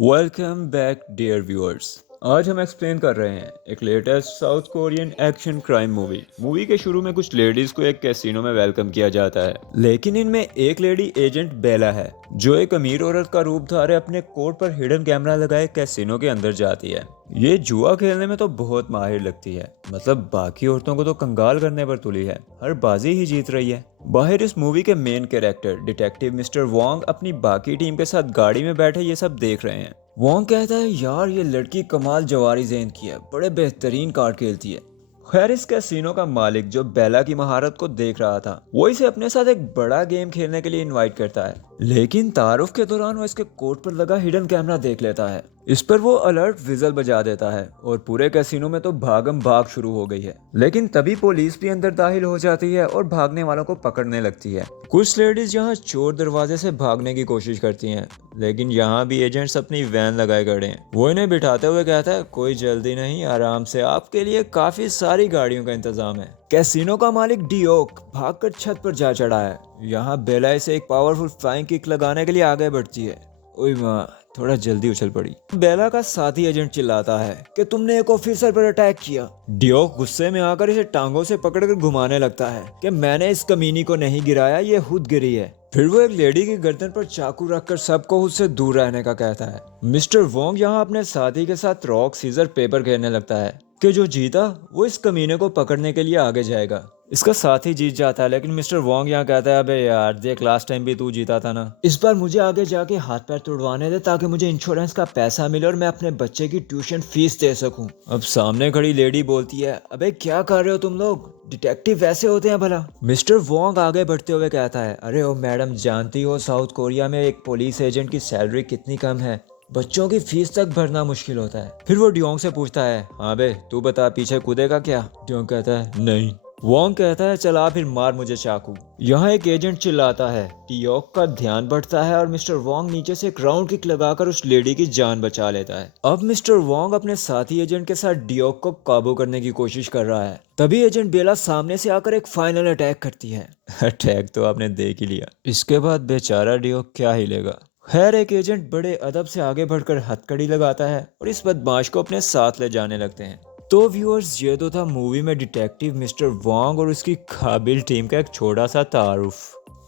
Welcome back dear viewers. आज हम explain कर रहे हैं एक latest south Korean action crime movie के शुरू में कुछ लेडीज को एक कैसीनो में वेलकम किया जाता है, लेकिन इनमें एक लेडी एजेंट बेला है जो एक अमीर औरत का रूप धारे अपने कोट पर हिडन कैमरा लगाए कैसीनो के अंदर जाती है। ये जुआ खेलने में तो बहुत माहिर लगती है, मतलब बाकी औरतों को तो कंगाल करने पर तुली है, हर बाजी ही जीत रही है। बाहर इस मूवी के main character detective mister Wong अपनी बाकी टीम के साथ गाड़ी में बैठे ये सब देख रहे हैं। वोंग कहता है, यार ये लड़की कमाल जवारी ज़ेन की है, बड़े बेहतरीन कार्ड खेलती है। खैर इस कैसीनो का मालिक जो बेला की महारत को देख रहा था, वो इसे अपने साथ एक बड़ा गेम खेलने के लिए इनवाइट करता है, लेकिन तारुफ के दौरान वो इसके कोट पर लगा हिडन कैमरा देख लेता है। इस पर वो अलर्ट विजल बजा देता है और पूरे कैसीनो में तो भागम भाग शुरू हो गई है। लेकिन तभी पुलिस भी अंदर दाखिल हो जाती है और भागने वालों को पकड़ने लगती है। कुछ लेडीज यहाँ चोर दरवाजे से भागने की कोशिश करती हैं, लेकिन यहाँ भी एजेंट्स अपनी वैन लगाए खड़े हैं। वो इन्हें बिठाते हुए कहता है, कोई जल्दी नहीं, आराम से, आपके लिए काफी सारी गाड़ियों का इंतजाम है। कैसीनो का मालिक डियोक भागकर छत पर जा चढ़ा है। यहाँ बेला इसे एक पावरफुल फ्लाइंग किक लगाने के लिए आगे बढ़ती है। ओए माँ, थोड़ा जल्दी उछल पड़ी। बेला का साथी एजेंट चिल्लाता है कि तुमने एक ऑफिसर पर अटैक किया। डियोक गुस्से में आकर इसे टांगों से पकड़कर घुमाने लगता है कि मैंने इस कमीनी को नहीं गिराया, ये खुद गिरी है। फिर वो एक लेडी की गर्दन पर चाकू रखकर सबको उससे दूर रहने का कहता है। मिस्टर वोंग यहाँ अपने साथी के साथ रॉक सीजर पेपर खेलने लगता है कि जो जीता वो इस कमीने को पकड़ने के लिए आगे जाएगा। इसका साथी जीत जाता है, लेकिन मिस्टर वोंग यहाँ कहता है, अबे यार देख, लास्ट टाइम भी तू जीता था ना, इस बार मुझे आगे जाके हाथ पैर तोड़वाने दे ताकि मुझे इंश्योरेंस का पैसा मिले और मैं अपने बच्चे की ट्यूशन फीस दे सकूं। अब सामने खड़ी लेडी बोलती है, अबे क्या कर रहे हो तुम लोग, डिटेक्टिव वैसे होते हैं भला। मिस्टर वोंग आगे बढ़ते हुए कहता है, अरे ओ मैडम, जानती हो साउथ कोरिया में एक पुलिस एजेंट की सैलरी कितनी कम है, बच्चों की फीस तक भरना मुश्किल होता है। फिर वो डियोंग से पूछता है, हाँ बे तू बता, पीछे कूदेगा क्या? डियोंग कहता है, नहीं। वोंग कहता है, चला फिर मार मुझे चाकू। यहाँ एक एजेंट चिल्लाता है। डियोंग का ध्यान बढ़ता है और मिस्टर वोंग नीचे से एक राउंड किक लगाकर उस लेडी की जान बचा लेता है। अब मिस्टर वोंग अपने साथी एजेंट के साथ डियोंग को काबू करने की कोशिश कर रहा है। तभी एजेंट बेला सामने से आकर एक फाइनल अटैक करती है। अटैक तो आपने देख ही लिया, इसके बाद बेचारा डियोंग क्या ही लेगा। खैर एक एजेंट बड़े अदब से आगे बढ़कर हथकड़ी लगाता है और इस बदमाश को अपने साथ ले जाने लगते हैं। तो व्यूअर्स, ये तो था मूवी में डिटेक्टिव मिस्टर वोंग और उसकी काबिल टीम का एक छोटा सा तारुफ।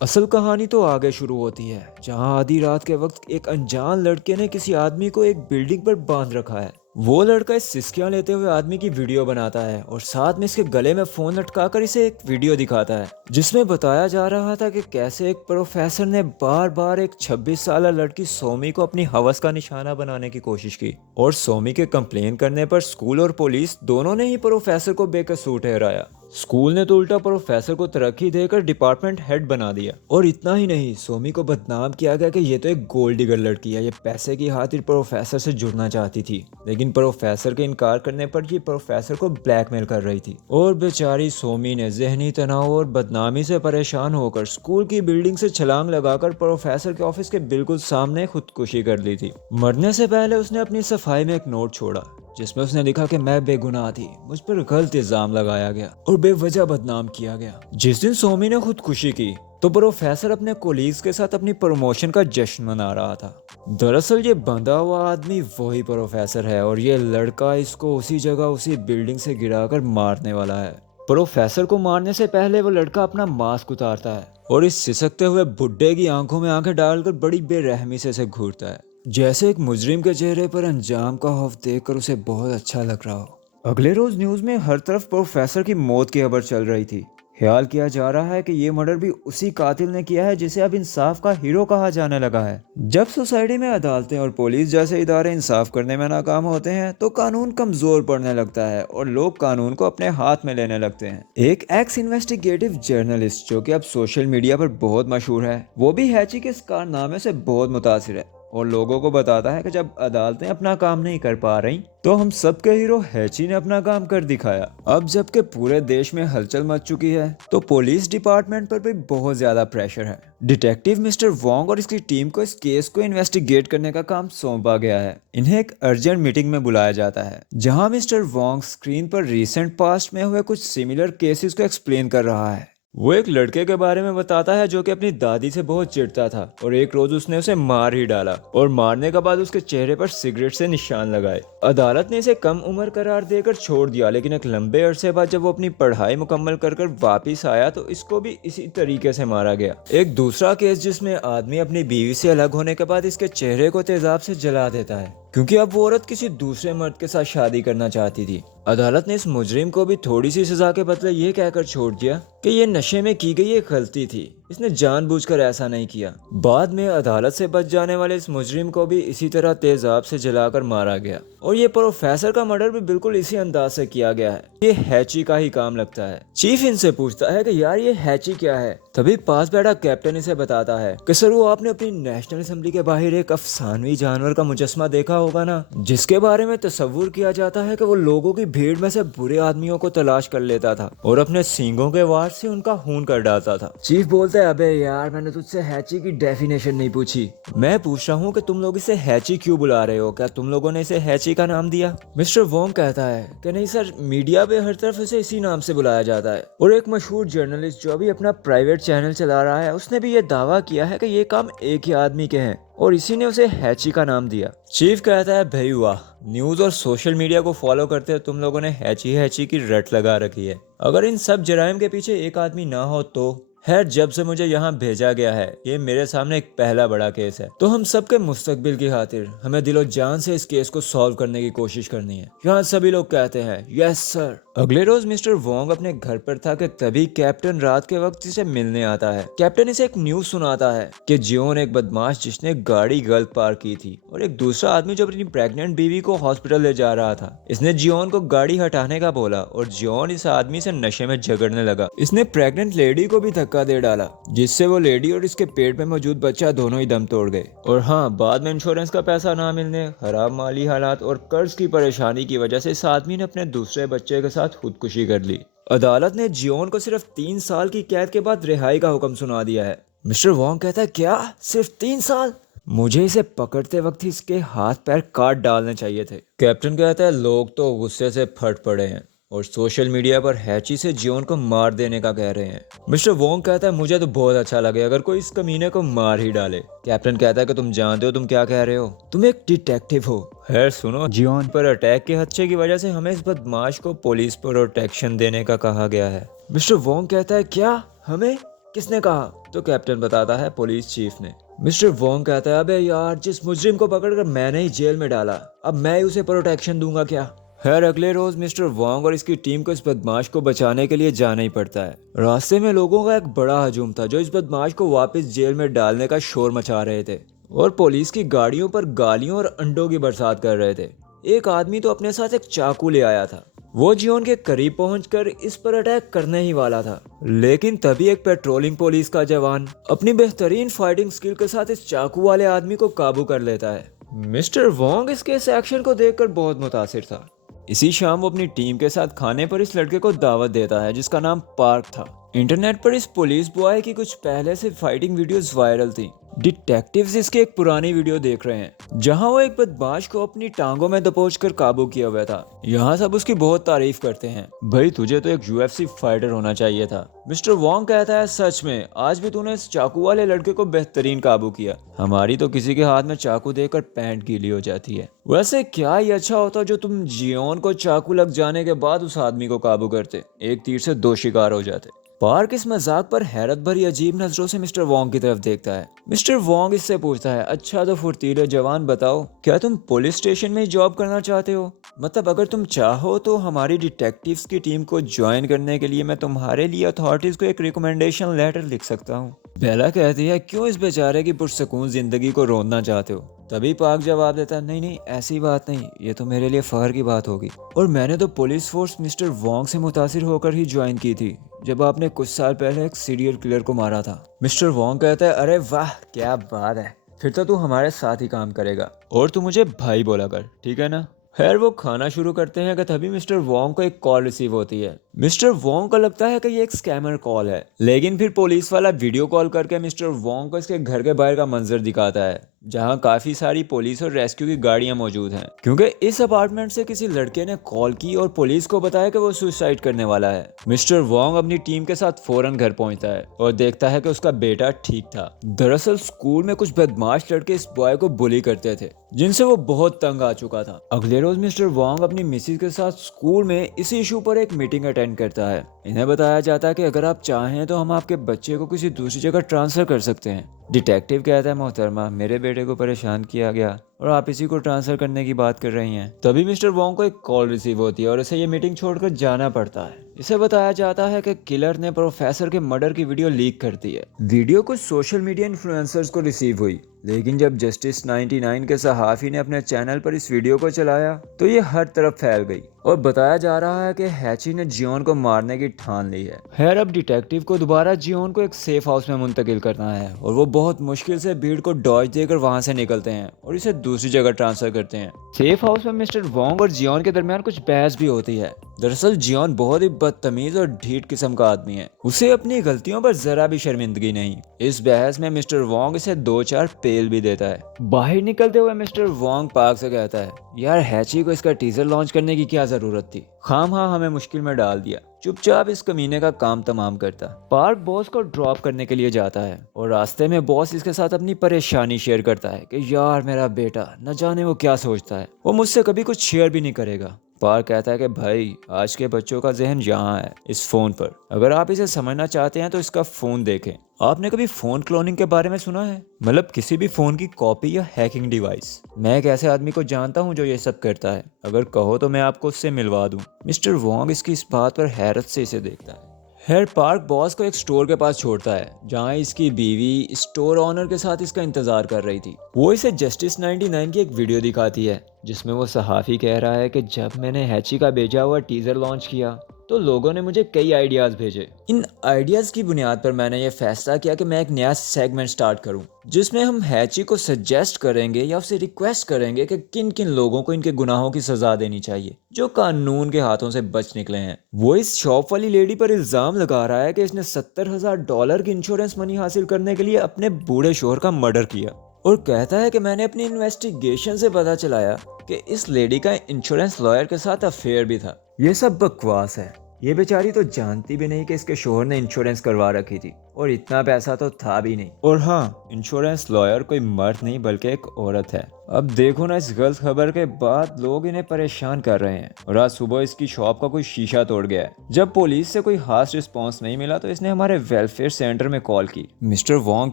असल कहानी तो आगे शुरू होती है, जहां आधी रात के वक्त एक अनजान लड़के ने किसी आदमी को एक बिल्डिंग पर बांध रखा है। वो लड़का इस सिसकियां लेते हुए आदमी की वीडियो बनाता है और साथ में इसके गले में फोन लटकाकर इसे एक वीडियो दिखाता है, जिसमें बताया जा रहा था कि कैसे एक प्रोफेसर ने बार बार एक 26 साल लड़की सोमी को अपनी हवस का निशाना बनाने की कोशिश की, और सोमी के कंप्लेन करने पर स्कूल और पुलिस दोनों ने ही प्रोफेसर को बेकसूर ठहराया। स्कूल ने तो उल्टा प्रोफेसर को तरक्की देकर डिपार्टमेंट हेड बना दिया, और इतना ही नहीं, सोमी को बदनाम किया गया कि ये तो एक गोल्ड डिगर लड़की है, ये पैसे की खातिर प्रोफेसर से जुड़ना चाहती थी, लेकिन प्रोफेसर के इनकार करने पर ये प्रोफेसर को ब्लैकमेल कर रही थी। और बेचारी सोमी ने जहनी तनाव और बदनामी से परेशान होकर स्कूल की बिल्डिंग से छलांग लगाकर प्रोफेसर के ऑफिस के बिल्कुल सामने खुदकुशी कर ली थी। मरने से पहले उसने अपनी सफाई में एक नोट छोड़ा, जिसमें उसने लिखा कि मैं बेगुनाह थी, मुझ पर गलत इल्जाम लगाया गया और बेवजह बदनाम किया गया। जिस दिन सोमी ने खुदकुशी की तो प्रोफेसर अपने कोलीग्स के साथ अपनी प्रमोशन का जश्न मना रहा था। दरअसल ये बंधा हुआ आदमी वही प्रोफेसर है, और ये लड़का इसको उसी जगह उसी बिल्डिंग से गिराकर मारने वाला है। प्रोफेसर को मारने से पहले वो लड़का अपना मास्क उतारता है और इस सिसकते हुए बुड्ढे की आंखों में आंखें डालकर बड़ी बेरहमी से इसे घूरता है, जैसे एक मुजरिम के चेहरे पर अंजाम का खौफ देखकर उसे बहुत अच्छा लग रहा हो। अगले रोज न्यूज में हर तरफ प्रोफेसर की मौत की खबर चल रही थी। ख्याल किया जा रहा है कि ये मर्डर भी उसी कातिल ने किया है जिसे अब इंसाफ का हीरो कहा जाने लगा है। जब सोसाइटी में अदालतें और पुलिस जैसे इदारे इंसाफ करने में नाकाम होते हैं तो कानून कमजोर पड़ने लगता है और लोग कानून को अपने हाथ में लेने लगते हैं। एक एक्स इन्वेस्टिगेटिव जर्नलिस्ट जो कि अब सोशल मीडिया पर बहुत मशहूर है, वो भी हैची के इस कारनामे से बहुत मुतासिर है और लोगों को बताता है कि जब अदालतें अपना काम नहीं कर पा रही तो हम सबके हीरो हैची ने अपना काम कर दिखाया। अब जबकि पूरे देश में हलचल मच चुकी है तो पुलिस डिपार्टमेंट पर भी बहुत ज्यादा प्रेशर है। डिटेक्टिव मिस्टर वोंग और इसकी टीम को इस केस को इन्वेस्टिगेट करने का काम सौंपा गया है। इन्हें एक अर्जेंट मीटिंग में बुलाया जाता है, जहां मिस्टर वोंग स्क्रीन पर रिसेंट पास्ट में हुए कुछ सिमिलर केसेस को एक्सप्लेन कर रहा है। वो एक लड़के के बारे में बताता है जो कि अपनी दादी से बहुत चिढ़ता था और एक रोज उसने उसे मार ही डाला और मारने के बाद उसके चेहरे पर सिगरेट से निशान लगाए। अदालत ने इसे कम उम्र करार देकर छोड़ दिया, लेकिन एक लंबे अरसे बाद जब वो अपनी पढ़ाई मुकम्मल कर वापिस आया तो इसको भी इसी तरीके से मारा गया। एक दूसरा केस जिसमें आदमी अपनी बीवी से अलग होने के बाद इसके चेहरे को तेजाब से जला देता है क्योंकि अब वो औरत किसी दूसरे मर्द के साथ शादी करना चाहती थी। अदालत ने इस मुजरिम को भी थोड़ी सी सजा के बदले ये कहकर छोड़ दिया कि ये नशे में की गई एक गलती थी, इसने जानबूझकर ऐसा नहीं किया। बाद में अदालत से बच जाने वाले इस मुजरिम को भी इसी तरह तेजाब से जलाकर मारा गया और ये प्रोफेसर का मर्डर भी बिल्कुल इसी अंदाज से किया गया है। ये हैची का ही काम लगता है। चीफ इनसे पूछता है कि यार ये हैची क्या है। तभी पास बैठा कैप्टन इसे बताता है कि सर वो आपने अपनी नेशनल असेंबली के बाहर एक अफसानवी जानवर का मुजस्मा देखा होगा ना, जिसके बारे में तस्वुर किया जाता है कि वो लोगों की भीड़ में से बुरे आदमियों को तलाश कर लेता था और अपने सींगों के वार से उनका खून कर डालता था। चीफ बोलते है अबे यार मैंने तुझसे हैची की डेफिनेशन नहीं पूछी, मैं पूछ रहा हूँ कि तुम लोग इसे हैची क्यों बुला रहे हो, क्या तुम लोगों ने इसे हैची का नाम दिया। मिस्टर वोंग कहता है कि नहीं सर, मीडिया पे हर तरफ इसे इसी नाम से बुलाया जाता है और एक मशहूर जर्नलिस्ट जो अभी अपना प्राइवेट चैनल चला रहा है उसने भी ये दावा किया है कि ये काम एक ही आदमी के हैं और इसी ने उसे हैची का नाम दिया। चीफ कहता है भाई वाह, न्यूज और सोशल मीडिया को फॉलो करते हुए तुम लोगों ने हैची हैची की रट लगा रखी है। अगर इन सब जराइम के पीछे एक आदमी ना हो तो खैर, जब से मुझे यहाँ भेजा गया है ये मेरे सामने एक पहला बड़ा केस है, तो हम सबके मुस्तकबिल की खातिर हमें दिलो जान से इस केस को सॉल्व करने की कोशिश करनी है। यहाँ सभी लोग कहते हैं यस सर। अगले रोज मिस्टर वोंग अपने घर पर था कि तभी कैप्टन रात के वक्त इसे मिलने आता है। कैप्टन इसे एक न्यूज सुनाता है कि जियोन एक बदमाश जिसने गाड़ी गलत पार्क की थी और एक दूसरा आदमी जो अपनी प्रेग्नेंट बीवी को हॉस्पिटल ले जा रहा था। इसने जियोन को गाड़ी हटाने का बोला और जियोन इस आदमी से नशे में झगड़ने लगा। इसने प्रेग्नेंट लेडी को भी धक्का दे डाला जिससे वो लेडी और इसके पेट में मौजूद बच्चा दोनों ही दम तोड़ गए। और हाँ, बाद में इंश्योरेंस का पैसा ना मिलने, खराब माली हालात और कर्ज की परेशानी की वजह से इस आदमी ने अपने दूसरे बच्चे के साथ खुदकुशी कर ली। अदालत ने जियोन को सिर्फ 3 साल की कैद के बाद रिहाई का हुक्म सुना दिया है। मिस्टर वोंग कहता है क्या सिर्फ 3 साल? मुझे इसे पकड़ते वक्त ही इसके हाथ पैर काट डालने चाहिए थे। कैप्टन कहता है लोग तो गुस्से से फट पड़े हैं और सोशल मीडिया पर हैची से जियोन को मार देने का कह रहे हैं। मिस्टर वोंग कहता है मुझे तो बहुत अच्छा लगे अगर कोई इस कमीने को मार ही डाले। कैप्टन कहता है कि तुम जानते हो तुम क्या कह रहे हो, तुम एक डिटेक्टिव हो। खैर सुनो, जियोन पर अटैक के खदशे की वजह से हमें इस बदमाश को पुलिस पर प्रोटेक्शन देने का कहा गया है। मिस्टर वोंग कहता है क्या, हमें किसने कहा? तो कैप्टन बताता है पुलिस चीफ ने। मिस्टर वोंग कहता है अबे यार, जिस मुजरिम को पकड़कर मैंने ही जेल में डाला, अब मैं ही उसे प्रोटेक्शन दूंगा क्या? खैर अगले रोज मिस्टर वोंग और इसकी टीम को इस बदमाश को बचाने के लिए जाना ही पड़ता है। रास्ते में लोगों का एक बड़ा हजूम था जो इस बदमाश को वापस जेल में डालने का शोर मचा रहे थे और पुलिस की गाड़ियों पर गालियों और अंडों की बरसात कर रहे थे। एक आदमी तो अपने साथ एक चाकू ले आया था। वो जियोन के करीब पहुंचकर इस पर अटैक करने ही वाला था, लेकिन तभी एक पेट्रोलिंग पुलिस का जवान अपनी बेहतरीन फाइटिंग स्किल के साथ इस चाकू वाले आदमी को काबू कर लेता है। मिस्टर वोंग इसके इस एक्शन को देखकर बहुत मुतासिर था। इसी शाम वो अपनी टीम के साथ खाने पर इस लड़के को दावत देता है जिसका नाम पार्क था। इंटरनेट पर इस पुलिस बॉय की कुछ पहले से फाइटिंग वीडियोस वायरल थी। डिटेक्टिव्स इसकी एक पुरानी वीडियो देख रहे हैं जहां वो एक बदमाश को अपनी टांगों में दबोचकर काबू किया हुआ था। यहाँ सब उसकी बहुत तारीफ करते हैं। भाई तुझे तो एक यूएफसी फाइटर होना चाहिए था। मिस्टर वोंग कहता है सच में आज भी तूने इस चाकू वाले लड़के को बेहतरीन काबू किया। हमारी तो किसी के हाथ में चाकू देकर पैंट गीली हो जाती है। वैसे क्या ही अच्छा होता जो तुम जियोन को चाकू लग जाने के बाद उस आदमी को काबू करते, एक तीर से 2 शिकार हो जाते। पार्क इस मजाक पर हैरत भरी अजीब नजरों से मिस्टर वोंग की तरफ देखता है। मिस्टर वोंग इससे पूछता है अच्छा तो फुर्तीले जवान बताओ, क्या तुम पुलिस स्टेशन में जॉब करना चाहते हो? मतलब अगर तुम चाहो तो हमारी डिटेक्टिव्स की टीम को ज्वाइन करने के लिए मैं तुम्हारे लिए अथॉरिटीज को एक रिकमेंडेशन लेटर लिख सकता हूँ। बेला कहती है क्यों इस बेचारे की पुरसकून जिंदगी को रोंदना चाहते हो? तभी पार्क जवाब देता है नहीं नहीं ऐसी बात नहीं, ये तो मेरे लिए फख्र की बात होगी और मैंने तो पुलिस फोर्स मिस्टर वोंग से मुतासिर होकर ही ज्वाइन की थी जब आपने कुछ साल पहले एक सीरियल किलर को मारा था। मिस्टर वोंग कहता है अरे वाह क्या बात है, फिर तो तू हमारे साथ ही काम करेगा और तू मुझे भाई बोला कर, ठीक है ना? खैर वो खाना शुरू करते हैं कि तभी मिस्टर वोंग को एक कॉल रिसीव होती है। मिस्टर वोंग को लगता है कि ये एक स्कैमर कॉल है, लेकिन फिर पुलिस वाला वीडियो कॉल करके मिस्टर वोंग को इसके घर के बाहर का मंजर दिखाता है जहां काफी सारी पुलिस और रेस्क्यू की गाड़ियां मौजूद हैं, क्योंकि इस अपार्टमेंट से किसी लड़के ने कॉल की और पुलिस को बताया कि वो सुसाइड करने वाला है। मिस्टर वोंग अपनी टीम के साथ फौरन घर पहुंचता है और देखता है कि उसका बेटा ठीक था। दरअसल स्कूल में कुछ बदमाश लड़के इस बॉय को बुली करते थे, जिनसे वो बहुत तंग आ चुका था। अगले रोज मिस्टर वोंग अपनी मिसेज के साथ स्कूल में इसी इशू पर एक मीटिंग अटेंड करता है। इन्हें बताया जाता है कि अगर आप चाहें तो हम आपके बच्चे को किसी दूसरी जगह ट्रांसफर कर सकते हैं। डिटेक्टिव कहता है, मोहतरमा, मेरे बेटे को परेशान किया गया और आप इसी को ट्रांसफर करने की बात कर रही हैं। तभी मिस्टर वोंग को एक कॉल रिसीव होती है और इसे ये मीटिंग छोड़कर जाना पड़ता है। इसे बताया जाता है कि किलर ने प्रोफेसर के मर्डर की वीडियो लीक कर दी है। वीडियो कुछ सोशल मीडिया इन्फ्लुएंसर्स को रिसीव हुई, लेकिन जब जस्टिस 99 के सहाफ़ी ने अपने चैनल पर इस वीडियो को चलाया तो ये हर तरफ फैल गई और बताया जा रहा है कि हैची ने जियोन को मारने की ठान ली है। खैर, अब डिटेक्टिव को दोबारा जियोन को एक सेफ हाउस में मुंतकिल करना है और वो बहुत मुश्किल से भीड़ को डॉज देकर वहां से निकलते हैं और इसे दूसरी जगह ट्रांसफर करते हैं। सेफ हाउस में मिस्टर वोंग और जियोन के दरमियान कुछ बहस भी होती है। दरअसल जियोन बहुत ही बदतमीज और ढीठ किस्म का आदमी है, उसे अपनी गलतियों पर जरा भी शर्मिंदगी नहीं। इस बहस में मिस्टर वोंग इसे 2-4 पेल भी देता है। बाहर निकलते हुए मिस्टर वोंग पार्क से कहता है, यार हैची को इसका टीजर लॉन्च करने की क्या जरूरत थी, खामखा हमें मुश्किल में डाल दिया। चुपचाप इस कमीने का काम तमाम करता। पार्क बॉस को ड्रॉप करने के लिए जाता है और रास्ते में बॉस इसके साथ अपनी परेशानी शेयर करता है कि यार मेरा बेटा न जाने वो क्या सोचता है, वो मुझसे कभी कुछ शेयर भी नहीं करेगा। पार्क कहता है कि भाई, आज के बच्चों का जहन यहाँ है, इस फोन पर। अगर आप इसे समझना चाहते हैं तो इसका फोन देखें। आपने कभी फोन क्लोनिंग के बारे में सुना है? मतलब किसी भी फोन की कॉपी या हैकिंग डिवाइस। मैं एक ऐसे आदमी को जानता हूँ जो ये सब करता है, अगर कहो तो मैं आपको उससे मिलवा दूँ। मिस्टर वोंग इसकी इस बात पर हैरत से इसे देखता है। खैर, पार्क बॉस को एक स्टोर के पास छोड़ता है जहां इसकी बीवी स्टोर ऑनर के साथ इसका इंतजार कर रही थी। वो इसे जस्टिस 99 की एक वीडियो दिखाती है जिसमें वो सहाफ़ी कह रहा है कि जब मैंने हैची का भेजा हुआ टीजर लॉन्च किया तो लोगों ने मुझे कई आइडियाज भेजे। इन आइडियाज की बुनियाद पर मैंने ये फैसला किया कि मैं एक नया सेगमेंट स्टार्ट करूं जिसमें हम हैची को सजेस्ट करेंगे या उसे रिक्वेस्ट करेंगे कि किन किन लोगों को इनके गुनाहों की सजा देनी चाहिए जो कानून के हाथों से बच निकले हैं। वो इस शॉप वाली लेडी पर इल्जाम लगा रहा है कि इसने $70,000 की इंश्योरेंस मनी हासिल करने के लिए अपने बूढ़े शोहर का मर्डर किया और कहता है कि मैंने अपनी इन्वेस्टिगेशन से पता चलाया कि इस लेडी का इंश्योरेंस लॉयर के साथ अफेयर भी था। ये सब बकवास है। ये बेचारी तो जानती भी नहीं कि इसके शोहर ने इंश्योरेंस करवा रखी थी और इतना पैसा तो था भी नहीं। और हाँ, इंश्योरेंस लॉयर कोई मर्द नहीं बल्कि एक औरत है। अब देखो ना, इस गलत खबर के बाद लोग इन्हें परेशान कर रहे हैं और आज सुबह इसकी शॉप का कोई शीशा तोड़ गया है। जब पुलिस से कोई खास रिस्पांस नहीं मिला तो इसने हमारे वेलफेयर सेंटर में कॉल की। मिस्टर वोंग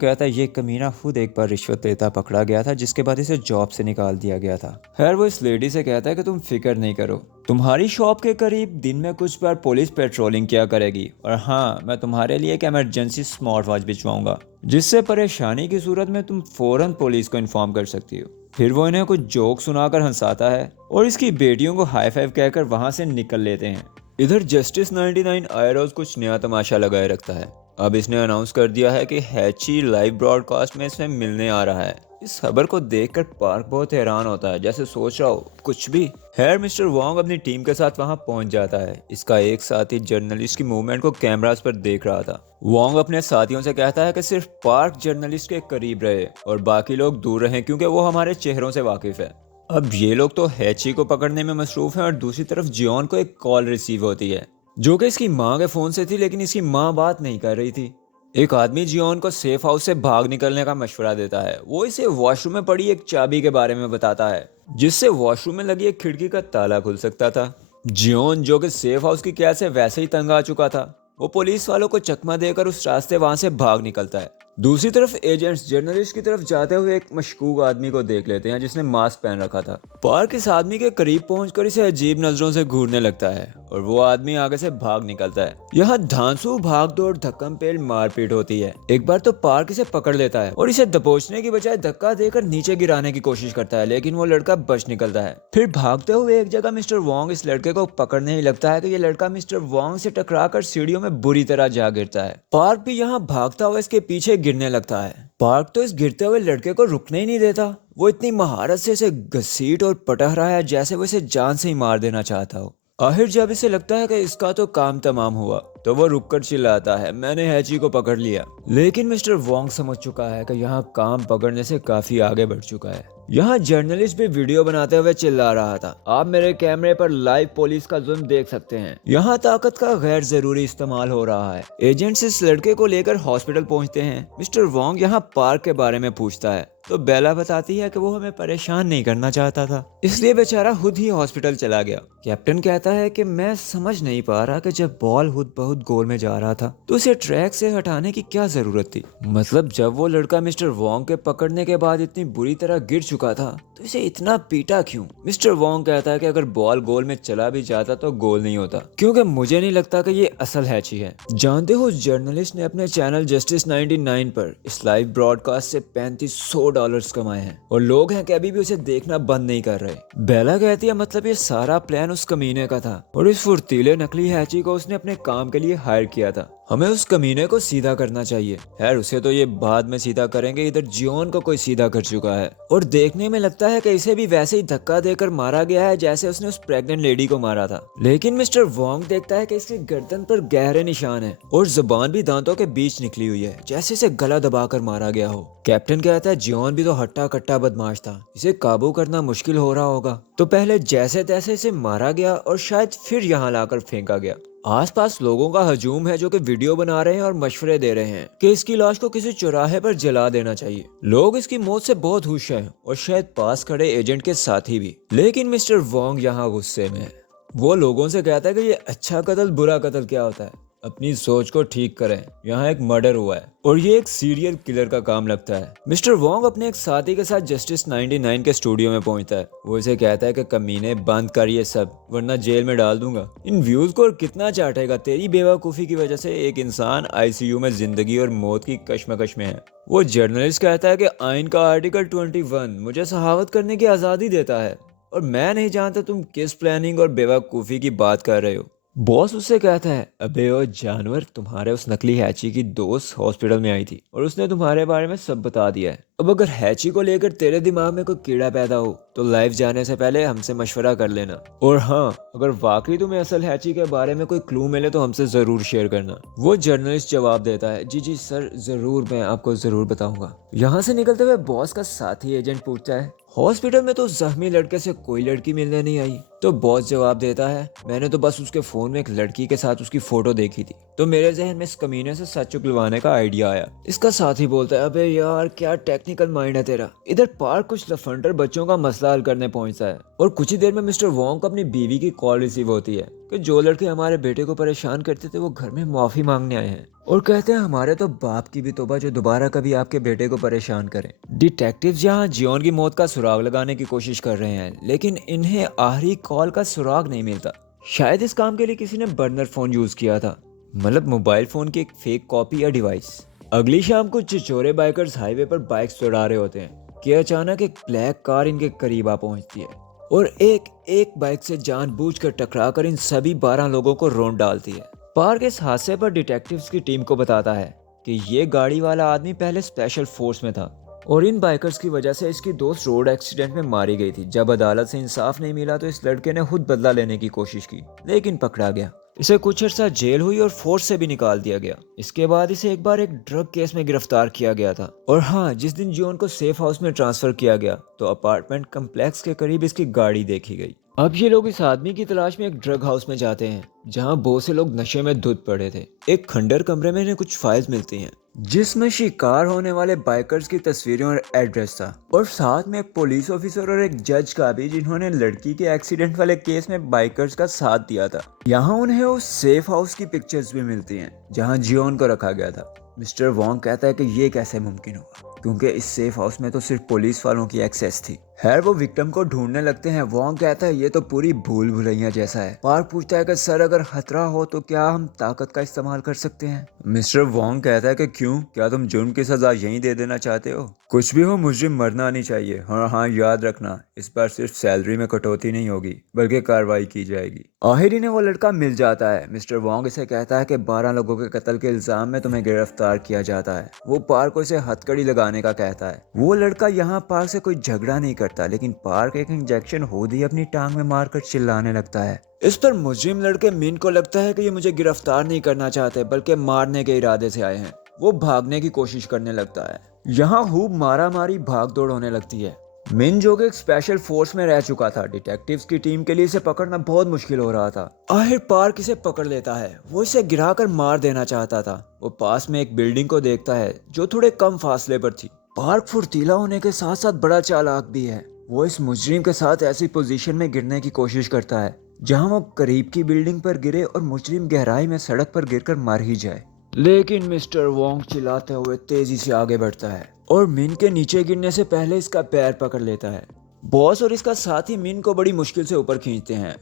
कहता है ये कमीना खुद एक बार रिश्वत लेता पकड़ा गया था, जिसके बाद इसे जॉब से निकाल दिया गया था। खैर, वो इस लेडी से कहता है कि तुम फिक्र नहीं करो, तुम्हारी शॉप के करीब दिन में कुछ बार पुलिस पेट्रोलिंग किया करेगी और हाँ, मैं तुम्हारे लिए एक इमरजेंसी स्मार्ट वॉच भिजवाऊंगा जिससे परेशानी की सूरत में तुम फौरन पुलिस को इन्फॉर्म कर सकती हो। फिर वो इन्हें कुछ जोक सुनाकर हंसाता है और इसकी बेटियों को हाई फाइव कहकर वहां से निकल लेते हैं। इधर जस्टिस 99 आए रोज कुछ नया तमाशा लगाए रखता है। अब इसने अनाउंस कर दिया है कि हैची लाइव ब्रॉडकास्ट में इसमें मिलने आ रहा है। इस खबर को देखकर पार्क बहुत हैरान होता है, जैसे सोच रहा हो कुछ भी। खैर, मिस्टर वोंग अपनी टीम के साथ वहां पहुंच जाता है। इसका एक साथी जर्नलिस्ट की मूवमेंट को कैमरास पर देख रहा था। वोंग अपने साथियों से कहता है कि सिर्फ पार्क जर्नलिस्ट के करीब रहे और बाकी लोग दूर रहें क्योंकि वो हमारे चेहरों से वाकिफ है। अब ये लोग तो हैची को पकड़ने में मसरूफ हैं और दूसरी तरफ जियोन को एक कॉल रिसीव होती है जो कि इसकी माँ के फोन से थी, लेकिन इसकी माँ बात नहीं कर रही थी। एक आदमी जियोन को सेफ हाउस से भाग निकलने का मशवरा देता है। वो इसे वॉशरूम में पड़ी एक चाबी के बारे में बताता है जिससे वॉशरूम में लगी एक खिड़की का ताला खुल सकता था। जियोन, जो कि सेफ हाउस की कैद से वैसे ही तंग आ चुका था, वो पुलिस वालों को चकमा देकर उस रास्ते वहां से भाग निकलता है। दूसरी तरफ एजेंट्स जर्नलिस्ट की तरफ जाते हुए एक मशकूक आदमी को देख लेते हैं जिसने मास्क पहन रखा था। पार्क इस आदमी के करीब पहुंचकर इसे अजीब नजरों से घूरने लगता है और वो आदमी आगे से भाग निकलता है। यहाँ धांसू भाग दौड़ धक्कम पेल मारपीट होती है। एक बार तो पार्क इसे पकड़ लेता है और इसे दबोचने की बजाय धक्का देकर नीचे गिराने की कोशिश करता है, लेकिन वो लड़का बच निकलता है। फिर भागते हुए एक जगह मिस्टर वोंग इस लड़के को पकड़ने ही लगता है कि ये लड़का मिस्टर वोंग से टकराकर सीढ़ियों में बुरी तरह जा गिरता है। पार्क भी यहाँ भागता हुआ इसके पीछे गिरने लगता है। पार्क तो इस गिरते हुए लड़के को रुकने ही नहीं देता। वो इतनी महारत से इसे घसीट और पटक रहा है जैसे वो इसे जान से ही मार देना चाहता हो। आखिर जब इसे लगता है कि इसका तो काम तमाम हुआ तो वो रुककर चिल्लाता है, मैंने हैची को पकड़ लिया। लेकिन मिस्टर वोंग समझ चुका है कि यहाँ काम पकड़ने से काफी आगे बढ़ चुका है। यहाँ जर्नलिस्ट भी वीडियो बनाते हुए चिल्ला रहा था, आप मेरे कैमरे पर लाइव पुलिस का जुल्म देख सकते हैं। यहाँ ताकत का गैर जरूरी इस्तेमाल हो रहा है। एजेंट्स इस लड़के को लेकर हॉस्पिटल पहुँचते हैं। मिस्टर वोंग यहाँ पार्क के बारे में पूछता है तो बेला बताती है कि वो हमें परेशान नहीं करना चाहता था, इसलिए बेचारा खुद ही हॉस्पिटल चला गया। कैप्टन कहता है कि मैं समझ नहीं पा रहा कि जब बॉल खुद बहुत गोल में जा रहा था तो उसे ट्रैक से हटाने की क्या जरूरत थी। मतलब जब वो लड़का मिस्टर वोंग के पकड़ने के बाद इतनी बुरी तरह गिर चुका था तो इसे इतना पीटा क्यों। मिस्टर वोंग कहता है कि अगर बॉल गोल में चला भी जाता तो गोल नहीं होता, क्योंकि मुझे नहीं लगता कि ये असल हैची है। जानते हो जर्नलिस्ट ने अपने चैनल जस्टिस 99 पर इस लाइव ब्रॉडकास्ट से $3500 कमाए हैं और लोग हैं कि अभी भी उसे देखना बंद नहीं कर रहे। बेला कहती है मतलब ये सारा प्लान उस कमीने का था और इस फुर्तीले नकली हैची को उसने अपने काम के लिए हायर किया था। हमें उस कमीने को सीधा करना चाहिए। खैर उसे तो ये बाद में सीधा करेंगे, इधर जियोन को कोई सीधा कर चुका है और देखने में लगता है कि इसे भी वैसे ही धक्का देकर मारा गया है जैसे उसने उस प्रेग्नेंट लेडी को मारा था। लेकिन मिस्टर वोंग देखता है कि इसकी गर्दन पर गहरे निशान है और जुबान भी दांतों के बीच निकली हुई है, जैसे इसे गला दबाकर मारा गया हो। कैप्टन कहता है जियोन भी तो हट्टा कट्टा बदमाश था, इसे काबू करना मुश्किल हो रहा होगा, तो पहले जैसे तैसे इसे मारा गया और शायद फिर यहाँ लाकर फेंका गया। आसपास लोगों का हजूम है जो कि वीडियो बना रहे हैं और मशवरे दे रहे हैं कि इसकी लाश को किसी चौराहे पर जला देना चाहिए। लोग इसकी मौत से बहुत खुश हैं और शायद पास खड़े एजेंट के साथी भी। लेकिन मिस्टर वोंग यहाँ गुस्से में है। वो लोगों से कहता है कि ये अच्छा कत्ल बुरा कत्ल क्या होता है, अपनी सोच को ठीक करें, यहाँ एक मर्डर हुआ है और ये एक सीरियल किलर का काम लगता है। मिस्टर वोंग अपने एक साथी के साथ जस्टिस 99 के स्टूडियो में पहुंचता है। वो इसे कहता है कि कमीने बंद कर ये सब वरना जेल में डाल दूंगा। इन व्यूज को और कितना चाटेगा, तेरी बेवकूफी की वजह से एक इंसान आईसीयू में जिंदगी और मौत की कश्मकश में है। वो जर्नलिस्ट कहता है कि आइन का आर्टिकल 21 मुझे सहावत करने की आजादी देता है और मैं नहीं जानता तुम किस प्लानिंग और बेवकूफी की बात कर रहे हो। बॉस उससे कहता है, अबे ओ जानवर, तुम्हारे उस नकली हैची की दोस्त हॉस्पिटल में आई थी और उसने तुम्हारे बारे में सब बता दिया है। अब अगर हैची को लेकर तेरे दिमाग में कोई कीड़ा पैदा हो तो लाइव जाने से पहले हमसे मशवरा कर लेना, और हाँ अगर वाकई तुम्हें असल हैची के बारे में कोई क्लू मिले तो हमसे जरूर शेयर करना। वो जर्नलिस्ट जवाब देता है, जी जी सर जरूर, मैं आपको जरूर बताऊंगा। यहाँ से निकलते हुए बॉस का साथी एजेंट पूछता है, हॉस्पिटल में तो जख्मी लड़के से कोई लड़की मिलने नहीं आई। तो बॉस जवाब देता है, मैंने तो बस उसके फोन में एक लड़की के साथ उसकी फोटो देखी थी तो मेरे जहन में इस कमीने से सच उगलवाने का आइडिया आया। इसका साथी बोलता है, अबे यार क्या टेक्निकल माइंड है तेरा। इधर पार्क कुछ लफंडर बच्चों का मसला हल करने पहुंचता है और कुछ ही देर में मिस्टर वोंग को अपनी बीवी की कॉल रिसीव होती है कि जो लड़के हमारे बेटे को परेशान करते थे वो घर में माफी मांगने आए हैं और कहते हैं हमारे तो बाप की भी तौबा जो दोबारा कभी आपके बेटे को परेशान करें। डिटेक्टिव्स यहाँ जियोन की मौत का सुराग लगाने की कोशिश कर रहे हैं लेकिन इन्हें आखिरी कॉल का सुराग नहीं मिलता। शायद इस काम के लिए किसी ने बर्नर फोन यूज किया था, मतलब मोबाइल फोन की एक फेक कॉपी या डिवाइस। अगली शाम को चिचोरे बाइकर्स हाईवे पर बाइक्स दौड़ा रहे होते हैं कि अचानक एक ब्लैक कार इनके करीब आ पहुंचती है और एक बाइक से जानबूझकर टकराकर इन सभी 12 लोगों को रौंद डालती है। पार्क इस हादसे पर डिटेक्टिव्स की टीम को बताता है कि ये गाड़ी वाला आदमी पहले स्पेशल फोर्स में था और इन बाइकर्स की वजह से इसकी दोस्त रोड एक्सीडेंट में मारी गई थी। जब अदालत से इंसाफ नहीं मिला तो इस लड़के ने खुद बदला लेने की कोशिश की लेकिन पकड़ा गया। इसे कुछ अर्सा जेल हुई और फोर्स से भी निकाल दिया गया। इसके बाद इसे एक बार एक ड्रग केस में गिरफ्तार किया गया था और हाँ, जिस दिन जियोन को सेफ हाउस में ट्रांसफर किया गया तो अपार्टमेंट कम्प्लेक्स के करीब इसकी गाड़ी देखी गई। अब ये लोग इस आदमी की तलाश में एक ड्रग हाउस में जाते हैं जहाँ बहुत से लोग नशे में धुत पड़े थे। एक खंडर कमरे में इन्हें कुछ फाइल्स मिलती हैं जिसमें शिकार होने वाले बाइकर्स की तस्वीरें और एड्रेस था और साथ में एक पुलिस ऑफिसर और एक जज का भी जिन्होंने लड़की के एक्सीडेंट वाले केस में बाइकर्स का साथ दिया था। यहाँ उन्हें उस सेफ हाउस की पिक्चर्स भी मिलती हैं जहाँ जियोन को रखा गया था। मिस्टर वोंग कहता है कि ये कैसे मुमकिन हुआ क्योंकि इस सेफ हाउस में तो सिर्फ पुलिस वालों की एक्सेस थी। खैर वो विक्टिम को ढूंढने लगते हैं। वोंग कहता है ये तो पूरी भूल भुलैया जैसा है। पार्क पूछता है कि सर अगर खतरा हो तो क्या हम ताकत का इस्तेमाल कर सकते हैं। मिस्टर वोंग कहता है कि क्यों, क्या तुम जुर्म की सजा यहीं दे देना चाहते हो? कुछ भी हो मुजरिम मरना नहीं चाहिए। हाँ याद रखना इस बार सिर्फ सैलरी में कटौती नहीं होगी बल्कि कार्रवाई की जाएगी। आखिर इन्हें वो लड़का मिल जाता है। मिस्टर वोंग इसे कहता है कि 12 लोगों के कत्ल के इल्जाम में तुम्हें गिरफ्तार किया जाता है। वो पार्क को इसे हथकड़ी लगाने का कहता है। वो लड़का यहाँ पार्क से कोई झगड़ा नहीं करता करता, लेकिन पार्क एक इंजेक्शन खुद ही अपनी टांग में मारकर चिल्लाने लगता है। इस पर मुजरिम लड़के मिन को लगता है कि ये मुझे गिरफ्तार नहीं करना चाहते बल्कि मारने के इरादे से आए हैं। वो भागने की कोशिश करने लगता है। यहाँ खूब मारा मारी भाग दौड़ होने लगती है। मिन जो कि एक स्पेशल फोर्स में रह चुका था, डिटेक्टिव्स की टीम के लिए इसे पकड़ना बहुत मुश्किल हो रहा था। आखिर पार्क इसे पकड़ लेता है। वो इसे गिराकर मार देना चाहता था। वो पास में एक बिल्डिंग को देखता है जो थोड़े कम फासले पर थी। पार्क फुर्तीला होने के साथ साथ बड़ा चालाक भी है। वो इस मुजरिम के साथ ऐसी पोजीशन में गिरने की कोशिश करता है जहां वो करीब की बिल्डिंग पर गिरे और मुजरिम गहराई में सड़क पर गिरकर मर ही जाए। लेकिन मिस्टर वोंग चिल्लाते हुए तेजी से आगे बढ़ता है और मिन के नीचे गिरने से पहले इसका पैर पकड़ लेता है। बॉस और इसका साथी मिन को बड़ी मुश्किल से ऊपर खींचते हैं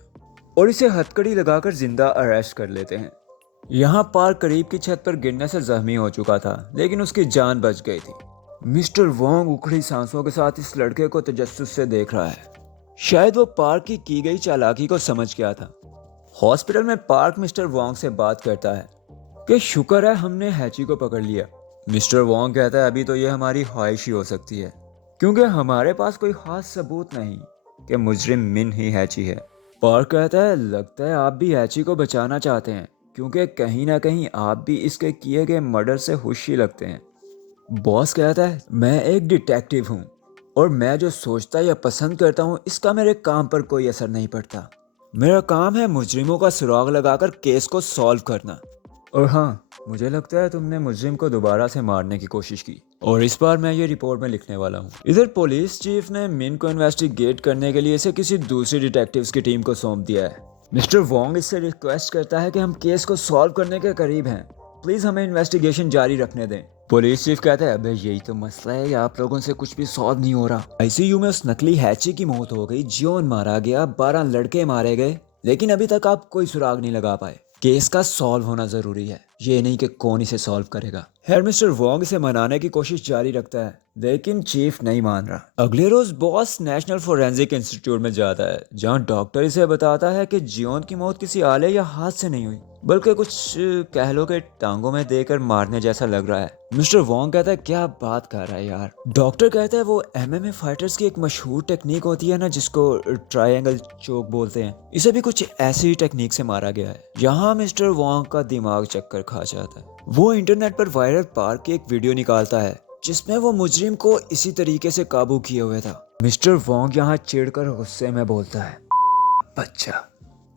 और इसे हथकड़ी लगाकर जिंदा अरेस्ट कर लेते हैं। यहाँ पार्क करीब की छत पर गिरने से जख्मी हो चुका था, लेकिन उसकी जान बच गई थी। मिस्टर वोंग उखड़ी सांसों के साथ इस लड़के को तजस्सुस से देख रहा है। शायद वो पार्क की गई चालाकी को समझ गया था। हॉस्पिटल में पार्क मिस्टर वोंग से बात करता है कि शुक्र है हमने हैची को पकड़ लिया। मिस्टर वोंग कहता है अभी तो ये हमारी ख्वाहिश ही हो सकती है, क्योंकि हमारे पास कोई खास सबूत नहीं कि मुजरिम मिन ही हैची है। पार्क कहता है लगता है आप भी हैची को बचाना चाहते हैं, क्योंकि कहीं ना कहीं आप भी इसके किए गए मर्डर से खुश ही लगते हैं। बॉस कहता है मैं एक डिटेक्टिव हूँ और मैं जो सोचता या पसंद करता हूँ इसका मेरे काम पर कोई असर नहीं पड़ता। मेरा काम है मुजरिमों का सुराग लगाकर केस को सॉल्व करना। और हाँ, मुझे लगता है तुमने मुजरिम को दोबारा से मारने की कोशिश की और इस बार मैं ये रिपोर्ट में लिखने वाला हूँ। इधर पुलिस चीफ ने मिन को इन्वेस्टिगेट करने के लिए इसे किसी दूसरी डिटेक्टिव्स की टीम को सौंप दिया है। मिस्टर वोंग इससे रिक्वेस्ट करता है कि हम केस को सॉल्व करने के करीब हैं, प्लीज हमें इन्वेस्टिगेशन जारी रखने दें। पुलिस चीफ कहता है अबे यही तो मसला है, आप लोगों से कुछ भी सॉल्व नहीं हो रहा। आईसीयू में उस नकली हैची की मौत हो गई, जियोन मारा गया, 12 लड़के मारे गए, लेकिन अभी तक आप कोई सुराग नहीं लगा पाए। केस का सॉल्व होना जरूरी है, ये नहीं कि कौन इसे सॉल्व करेगा। खैर मिस्टर वोंग इसे मनाने की कोशिश जारी रखता है, लेकिन चीफ नहीं मान रहा। अगले रोज बॉस नेशनल फोरेंसिक इंस्टीट्यूट में जाता है, जहां डॉक्टर इसे बताता है कि जियोन की मौत किसी आले या हाथ से नहीं हुई, बल्कि कुछ कह लो के टांगों में देकर मारने जैसा लग रहा है। मिस्टर वोंग कहता है क्या बात कर रहा है यार। डॉक्टर कहता है वो एमएमए फाइटर्स की एक मशहूर टेक्निक होती है ना, जिसको ट्रायंगल चोक बोलते हैं, इसे भी कुछ ऐसी ही टेक्निक से मारा गया है। यहाँ मिस्टर वोंग का दिमाग चक्कर खा जाता है। वो इंटरनेट पर वायरल पार्क की एक वीडियो निकालता है जिसमें वो मुजरिम को इसी तरीके से काबू किए हुए था। मिस्टर वोंग यहाँ चिढ़कर गुस्से में बोलता है बच्चा।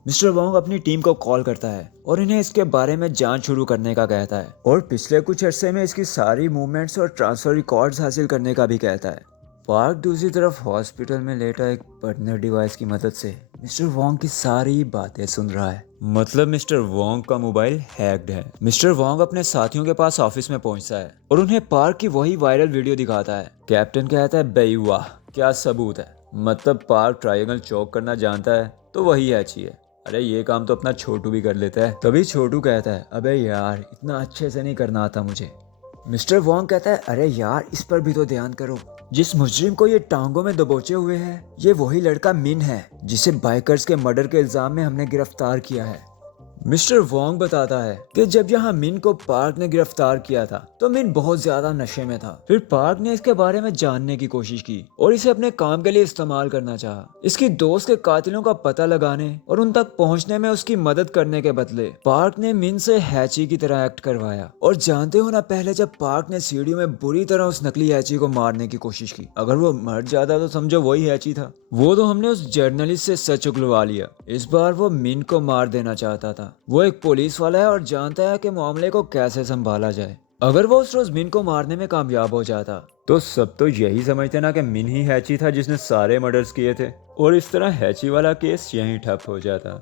मिस्टर वोंग अपनी टीम को कॉल करता है और इन्हें इसके बारे में जांच शुरू करने का कहता है और पिछले कुछ अरसे में इसकी सारी मूवमेंट्स और ट्रांसफर रिकॉर्ड्स हासिल करने का भी कहता है। पार्क दूसरी तरफ हॉस्पिटल में लेटा एक पार्टनर डिवाइस की मदद से मिस्टर वोंग की सारी बातें सुन रहा है। मतलब मिस्टर वोंग का मोबाइल हैक्ड है। मिस्टर वोंग अपने साथियों के पास ऑफिस में पहुंचता है और उन्हें पार्क की वही वायरल वीडियो दिखाता है। कैप्टन कहता है बे वाह क्या सबूत है, मतलब पार्क ट्रायंगल चौक करना जानता है तो वही हैची है। अरे ये काम तो अपना छोटू भी कर लेता है। तभी छोटू कहता है अबे यार इतना अच्छे से नहीं करना आता मुझे। मिस्टर वोंग कहता है अरे यार इस पर भी तो ध्यान करो, जिस मुजरिम को ये टांगों में दबोचे हुए है ये वही लड़का मिन है जिसे बाइकर्स के मर्डर के इल्जाम में हमने गिरफ्तार किया है। मिस्टर वोंग बताता है कि जब यहाँ मिन को पार्क ने गिरफ्तार किया था तो मिन बहुत ज्यादा नशे में था। फिर पार्क ने इसके बारे में जानने की कोशिश की और इसे अपने काम के लिए इस्तेमाल करना चाहा। इसकी दोस्त के कातिलों का पता लगाने और उन तक पहुंचने में उसकी मदद करने के बदले पार्क ने मिन से हैची की तरह एक्ट करवाया। और जानते हो ना, पहले जब पार्क ने सीढ़ियों में बुरी तरह उस नकली हैची को मारने की कोशिश की, अगर वो मर जाता तो समझो वही हैची था। वो तो हमने उस जर्नलिस्ट से सच उगलवा लिया। इस बार वो मिन को मार देना चाहता था। वो एक पुलिस वाला है और जानता है कि मामले को कैसे संभाला जाए। अगर वो उस रोज मिन को मारने में कामयाब हो जाता तो सब तो यही समझते ना कि मिन ही हैची था जिसने सारे मर्डर्स किए थे, और इस तरह हैची वाला केस यहीं ठप हो जाता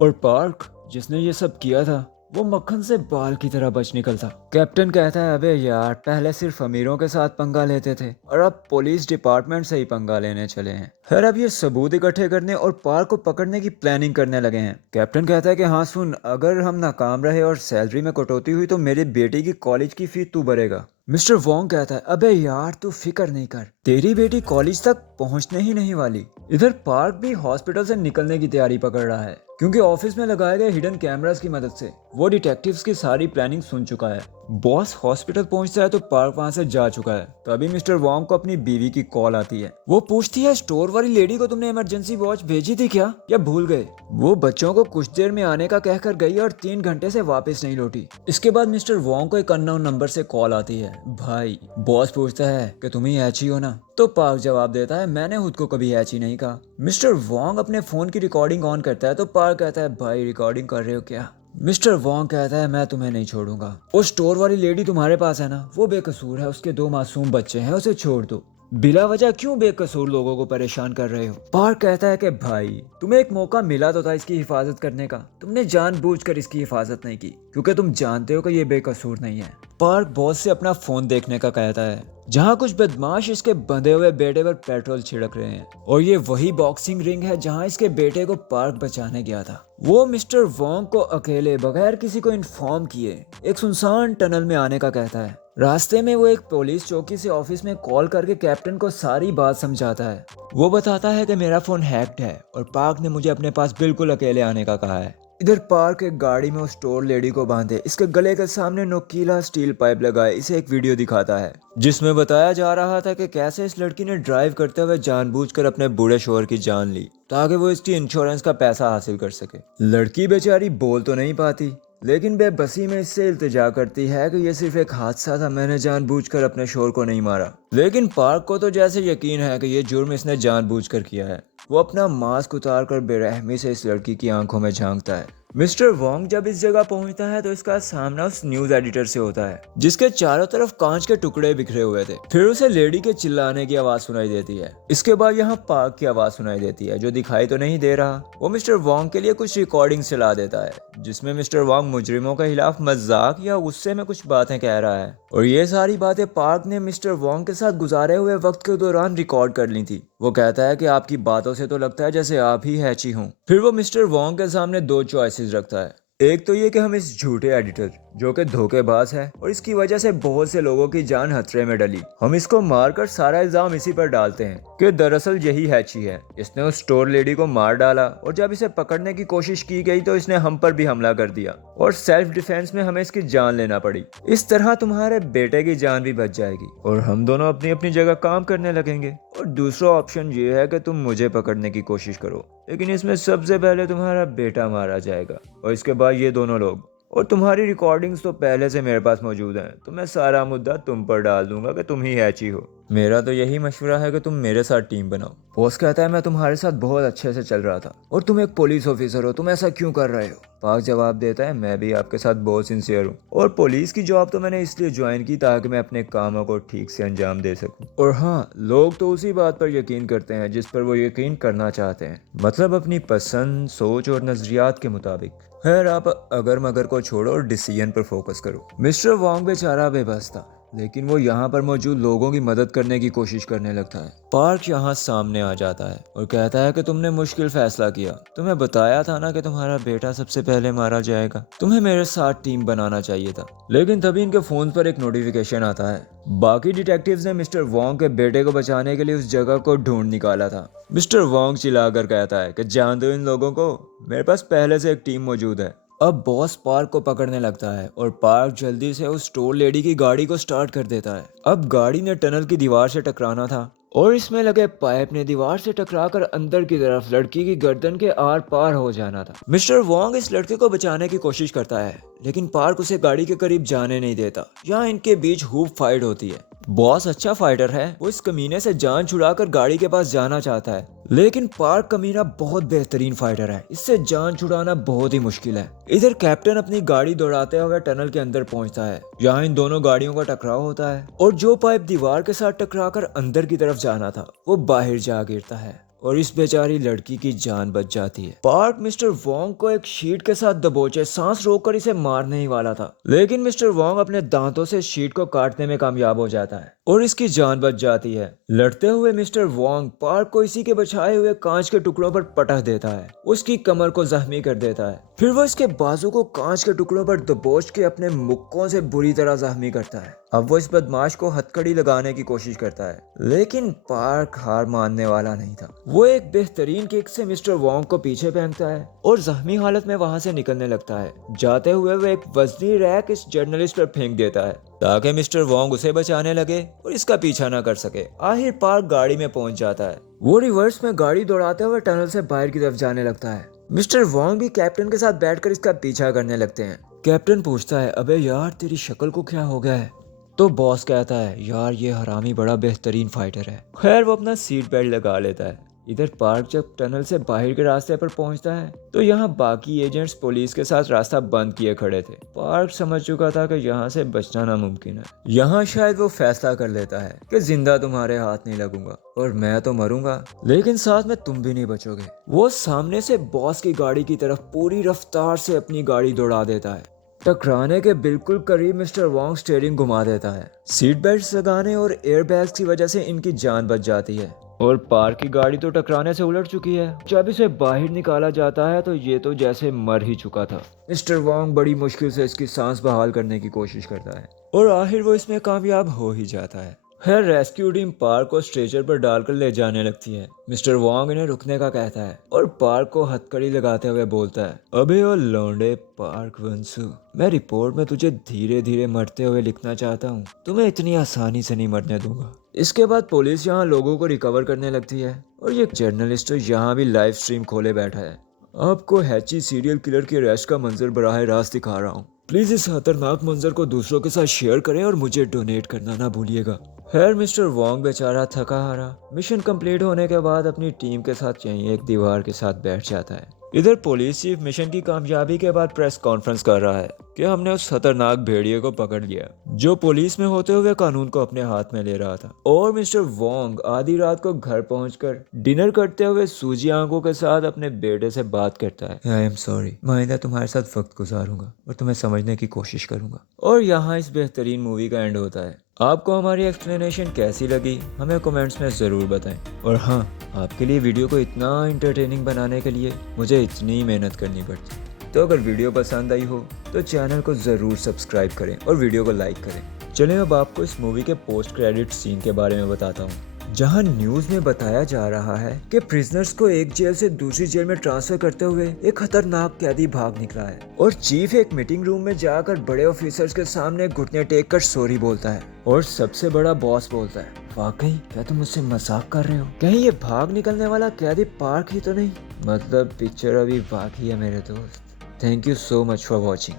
और पार्क जिसने ये सब किया था वो मक्खन से बाल की तरह बच निकलता। कैप्टन कहता है अबे यार पहले सिर्फ अमीरों के साथ पंगा लेते थे और अब पुलिस डिपार्टमेंट से ही पंगा लेने चले हैं। खैर अब ये सबूत इकट्ठे करने और पार्क को पकड़ने की प्लानिंग करने लगे हैं। कैप्टन कहता है कि हाँ सुन, अगर हम नाकाम रहे और सैलरी में कटौती हुई तो मेरी बेटी की कॉलेज की फीस तू भरेगा। मिस्टर वोंग कहता है अबे यार तू फिक्र नहीं कर, तेरी बेटी कॉलेज तक पहुंचने ही नहीं वाली। इधर पार्क भी हॉस्पिटल से निकलने की तैयारी पकड़ रहा है, क्योंकि ऑफिस में लगाए गए हिडन कैमरास की मदद से वो डिटेक्टिव्स की सारी प्लानिंग सुन चुका है। बॉस हॉस्पिटल पहुंचता है तो पार्क वहां से जा चुका है। तभी मिस्टर वोंग को अपनी बीवी की कॉल आती है। वो पूछती है, स्टोर वाली लेडी को तुमने इमरजेंसी वॉच भेजी थी क्या, या भूल गए? वो बच्चों को कुछ देर में आने का कहकर गई और 3 घंटे से वापस नहीं लौटी। इसके बाद मिस्टर वोंग को एक अननोन नंबर से कॉल आती है। भाई, बॉस पूछता है कि तुम ही एची हो ना? तो पार्क जवाब देता है, मैंने खुद को कभी एची नहीं कहा। मिस्टर वोंग अपने फोन की रिकॉर्डिंग ऑन करता है तो पार्क कहता है, भाई रिकॉर्डिंग कर रहे हो क्या? मिस्टर वोंग कहता है, मैं तुम्हें नहीं छोड़ूंगा। वो स्टोर वाली लेडी तुम्हारे पास है ना, वो बेकसूर है, उसके 2 मासूम बच्चे हैं, उसे छोड़ दो। बिला वजह क्यों बेकसूर लोगों को परेशान कर रहे हो? पार्क कहता है कि भाई, तुम्हें एक मौका मिला तो था इसकी हिफाजत करने का, तुमने जानबूझकर इसकी हिफाजत नहीं की, क्योंकि तुम जानते हो कि ये बेकसूर नहीं है। पार्क बॉस से अपना फोन देखने का कहता है, जहाँ कुछ बदमाश इसके बंधे हुए बेटे पर पेट्रोल छिड़क रहे हैं, और ये वही बॉक्सिंग रिंग है जहाँ इसके बेटे को पार्क बचाने गया था। वो मिस्टर वोंग को अकेले बगैर किसी को इन्फॉर्म किए एक सुनसान टनल में आने का कहता है। रास्ते में वो एक पुलिस चौकी से ऑफिस में कॉल करके कैप्टन को सारी बात समझाता है। वो बताता है कि मेरा फोन हैक्ड है और पार्क ने मुझे अपने पास बिल्कुल अकेले आने का कहा है। इधर पार्क एक गाड़ी में उस स्टोर लेडी को बांधे इसके गले के सामने नोकीला स्टील पाइप लगाए इसे एक वीडियो दिखाता है, जिसमें बताया जा रहा था कि कैसे इस लड़की ने ड्राइव करते हुए जानबूझकर अपने बूढ़े शोहर की जान ली ताकि वो इसकी इंश्योरेंस का पैसा हासिल कर सके। लड़की बेचारी बोल तो नहीं पाती, लेकिन बेबसी में इससे इल्तिजा करती है कि ये सिर्फ एक हादसा था, मैंने जानबूझकर अपने शोहर को नहीं मारा। लेकिन पार्क को तो जैसे यकीन है कि ये जुर्म इसने जानबूझकर किया है। वो अपना मास्क उतारकर बेरहमी से इस लड़की की आंखों में झांकता है। मिस्टर वोंग जब इस जगह पहुंचता है तो इसका सामना उस न्यूज एडिटर से होता है, जिसके चारों तरफ कांच के टुकड़े बिखरे हुए थे। फिर उसे लेडी के चिल्लाने की आवाज सुनाई देती है। इसके बाद यहाँ पार्क की आवाज सुनाई देती है, जो दिखाई तो नहीं दे रहा। वो मिस्टर वोंग के लिए कुछ रिकॉर्डिंग चला देता है, जिसमें मिस्टर वोंग मुजरिमों के खिलाफ मजाक या गुस्से में कुछ बातें कह रहा है, और ये सारी बातें पार्क ने मिस्टर वोंग के साथ गुजारे हुए वक्त के दौरान रिकॉर्ड कर ली थी। वो कहता है कि आपकी बातों से तो लगता है जैसे आप ही हैची हों। फिर वो मिस्टर वोंग के सामने 2 चॉइसेस रखता है। एक तो ये कि हम इस झूठे एडिटर, जो कि धोखेबाज है और इसकी वजह से बहुत से लोगों की जान खतरे में डली, हम इसको मारकर सारा इल्जाम इसी पर डालते हैं कि दरअसल यही हैची है, इसने उस स्टोर लेडी को मार डाला और जब इसे पकड़ने की कोशिश की गई तो इसने हम पर भी हमला कर दिया और सेल्फ डिफेंस में हमें इसकी जान लेना पड़ी। इस तरह तुम्हारे बेटे की जान भी बच जाएगी और हम दोनों अपनी अपनी जगह काम करने लगेंगे। और दूसरा ऑप्शन ये है कि तुम मुझे पकड़ने की कोशिश करो, लेकिन इसमें सबसे पहले तुम्हारा बेटा मारा जाएगा और इसके बाद ये दोनों लोग, और तुम्हारी रिकॉर्डिंग्स तो पहले से मेरे पास मौजूद हैं, तो मैं सारा मुद्दा तुम पर डाल दूंगा कि तुम ही हैची हो। मेरा तो यही मशवरा है कि तुम मेरे साथ टीम बनाओ। बॉस कहता है, मैं तुम्हारे साथ बहुत अच्छे से चल रहा था और तुम एक पुलिस ऑफिसर हो, तुम ऐसा क्यों कर रहे हो? पार्क जवाब देता है, मैं भी आपके साथ बहुत सिंसियर हूँ और पुलिस की जॉब तो मैंने इसलिए ज्वाइन की ताकि मैं अपने कामों को ठीक से अंजाम दे सकूं। और हाँ, लोग तो उसी बात पर यकीन करते हैं जिस पर वो यकीन करना चाहते हैं, मतलब अपनी पसंद, सोच और नजरियात के मुताबिक। खैर, आप अगर मगर को छोड़ो और डिसीजन पर फोकस करो। मिस्टर वोंग बेचारा बेबस था, लेकिन वो यहाँ पर मौजूद लोगों की मदद करने की कोशिश करने लगता है। पार्क यहाँ सामने आ जाता है और कहता है कि तुमने मुश्किल फैसला किया, तुम्हें बताया था ना कि तुम्हारा बेटा सबसे पहले मारा जाएगा, तुम्हें मेरे साथ टीम बनाना चाहिए था। लेकिन तभी इनके फोन पर एक नोटिफिकेशन आता है। बाकी डिटेक्टिव्स ने मिस्टर वोंग के बेटे को बचाने के लिए उस जगह को ढूंढ निकाला था। मिस्टर वोंग चिल्लाकर कहता है कि जान दो इन लोगों को, मेरे पास पहले से एक टीम मौजूद है। अब बॉस पार्क को पकड़ने लगता है और पार्क जल्दी से उस स्टोर लेडी की गाड़ी को स्टार्ट कर देता है। अब गाड़ी ने टनल की दीवार से टकराना था और इसमें लगे पाइप ने दीवार से टकराकर अंदर की तरफ लड़की की गर्दन के आर पार हो जाना था। मिस्टर वोंग इस लड़के को बचाने की कोशिश करता है, लेकिन पार्क उसे गाड़ी के करीब जाने नहीं देता। यहाँ इनके बीच खूब फाइट होती है। बॉस अच्छा फाइटर है, वो इस कमीने से जान छुड़ाकर गाड़ी के पास जाना चाहता है, लेकिन पार्क कमीना बहुत बेहतरीन फाइटर है, इससे जान छुड़ाना बहुत ही मुश्किल है। इधर कैप्टन अपनी गाड़ी दौड़ाते हुए टनल के अंदर पहुंचता है। यहाँ इन दोनों गाड़ियों का टकराव होता है और जो पाइप दीवार के साथ टकराकर अंदर की तरफ जाना था वो बाहर जा गिरता है। और इस बेचारी लड़की की जान बच जाती है। पार्क मिस्टर वोंग को एक शीट के साथ दबोचे सांस रोककर इसे मारने ही वाला था, लेकिन मिस्टर वोंग अपने दांतों से शीट को काटने में कामयाब हो जाता है और इसकी जान बच जाती है। लड़ते हुए मिस्टर वोंग पार्क को इसी के बचाए हुए कांच के टुकड़ों पर पटक देता है, उसकी कमर को जख्मी कर देता है। फिर वो इसके बाजू को कांच के टुकड़ों पर दबोच के अपने मुक्कों से बुरी तरह जख्मी करता है। अब वो इस बदमाश को हथकड़ी लगाने की कोशिश करता है, लेकिन पार्क हार मानने वाला नहीं था। वो एक बेहतरीन किक से मिस्टर वोंग को पीछे फेंकता है और जख्मी हालत में वहां से निकलने लगता है। जाते हुए वो एक वजनी रैक इस जर्नलिस्ट पर फेंक देता है ताकि मिस्टर वोंग उसे बचाने लगे और इसका पीछा न कर सके। आखिर पार्क गाड़ी में पहुंच जाता है। वो रिवर्स में गाड़ी दौड़ाते हुए टनल से बाहर की तरफ जाने लगता है। मिस्टर वोंग भी कैप्टन के साथ बैठकर इसका पीछा करने लगते हैं। कैप्टन पूछता है, अबे यार तेरी शक्ल को क्या हो गया है? तो बॉस कहता है, यार ये हरामी बड़ा बेहतरीन फाइटर है। खैर वो अपना सीट बेल्ट लगा लेता है। इधर पार्क जब टनल से बाहर के रास्ते पर पहुंचता है तो यहाँ बाकी एजेंट्स पुलिस के साथ रास्ता बंद किए खड़े थे। पार्क समझ चुका था कि यहाँ से बचना नामुमकिन है। यहाँ शायद वो फैसला कर लेता है कि जिंदा तुम्हारे हाथ नहीं लगूंगा और मैं तो मरूंगा, लेकिन साथ में तुम भी नहीं बचोगे। वो सामने से बॉस की गाड़ी की तरफ पूरी रफ्तार से अपनी गाड़ी दौड़ा देता है। टकराने के बिल्कुल करीब मिस्टर वोंग स्टीयरिंग घुमा देता है। सीट बेल्ट लगाने और एयरबैग्स की वजह से इनकी जान बच जाती है और पार्क की गाड़ी तो टकराने से उलट चुकी है। जब इसे बाहर निकाला जाता है तो ये तो जैसे मर ही चुका था। मिस्टर वोंग बड़ी मुश्किल से इसकी सांस बहाल करने की कोशिश करता है और आखिर वो इसमें कामयाब हो ही जाता है। खैर रेस्क्यू टीम पार्क को स्ट्रेचर पर डालकर ले जाने लगती है। मिस्टर वोंग इन्हें रुकने का कहता है और पार्क को हथकड़ी लगाते हुए बोलता है, अबे ओ लौंडे पार्क वंसु, मैं रिपोर्ट में तुझे धीरे धीरे मरते हुए लिखना चाहता हूँ, तुम्हें इतनी आसानी से नहीं मरने दूंगा। इसके बाद पुलिस यहाँ लोगों को रिकवर करने लगती है और ये जर्नलिस्ट यहाँ भी लाइव स्ट्रीम खोले बैठा है। आपको हैची सीरियल किलर के अरेस्ट का मंजर बराह रास्त दिखा रहा हूँ। प्लीज इस खतरनाक मंजर को दूसरों के साथ शेयर करें और मुझे डोनेट करना ना भूलिएगा। खैर मिस्टर वोंग बेचारा थका हारा मिशन कंप्लीट होने के बाद अपनी टीम के साथ यहीं एक दीवार के साथ बैठ जाता है। इधर पुलिस चीफ मिशन की कामयाबी के बाद प्रेस कॉन्फ्रेंस कर रहा है कि हमने उस खतरनाक भेड़िए को पकड़ लिया जो पुलिस में होते हुए कानून को अपने हाथ में ले रहा था। और मिस्टर वोंग आधी रात को घर पहुंचकर डिनर करते हुए सूजी आंखों के साथ अपने बेटे से बात करता है, आई एम सॉरी, मैं आइंदा तुम्हारे साथ वक्त गुजारूंगा और तुम्हें समझने की कोशिश करूंगा। और यहाँ इस बेहतरीन मूवी का एंड होता है। आपको हमारी एक्सप्लेनेशन कैसी लगी हमें कमेंट्स में ज़रूर बताएं। और हाँ, आपके लिए वीडियो को इतना इंटरटेनिंग बनाने के लिए मुझे इतनी मेहनत करनी पड़ती। तो अगर वीडियो पसंद आई हो तो चैनल को ज़रूर सब्सक्राइब करें और वीडियो को लाइक करें। चलें अब आपको इस मूवी के पोस्ट क्रेडिट सीन के बारे में बताता हूँ, जहां न्यूज़ में बताया जा रहा है कि प्रिजनर्स को एक जेल से दूसरी जेल में ट्रांसफर करते हुए एक खतरनाक कैदी भाग निकला है और चीफ एक मीटिंग रूम में जाकर बड़े ऑफिसर्स के सामने घुटने टेक कर सॉरी बोलता है और सबसे बड़ा बॉस बोलता है, वाकई क्या तुम मुझसे मजाक कर रहे हो? कहीं ये भाग निकलने वाला कैदी पार्क ही तो नहीं? मतलब पिक्चर अभी बाकी है मेरे दोस्त। Thank you so much for watching.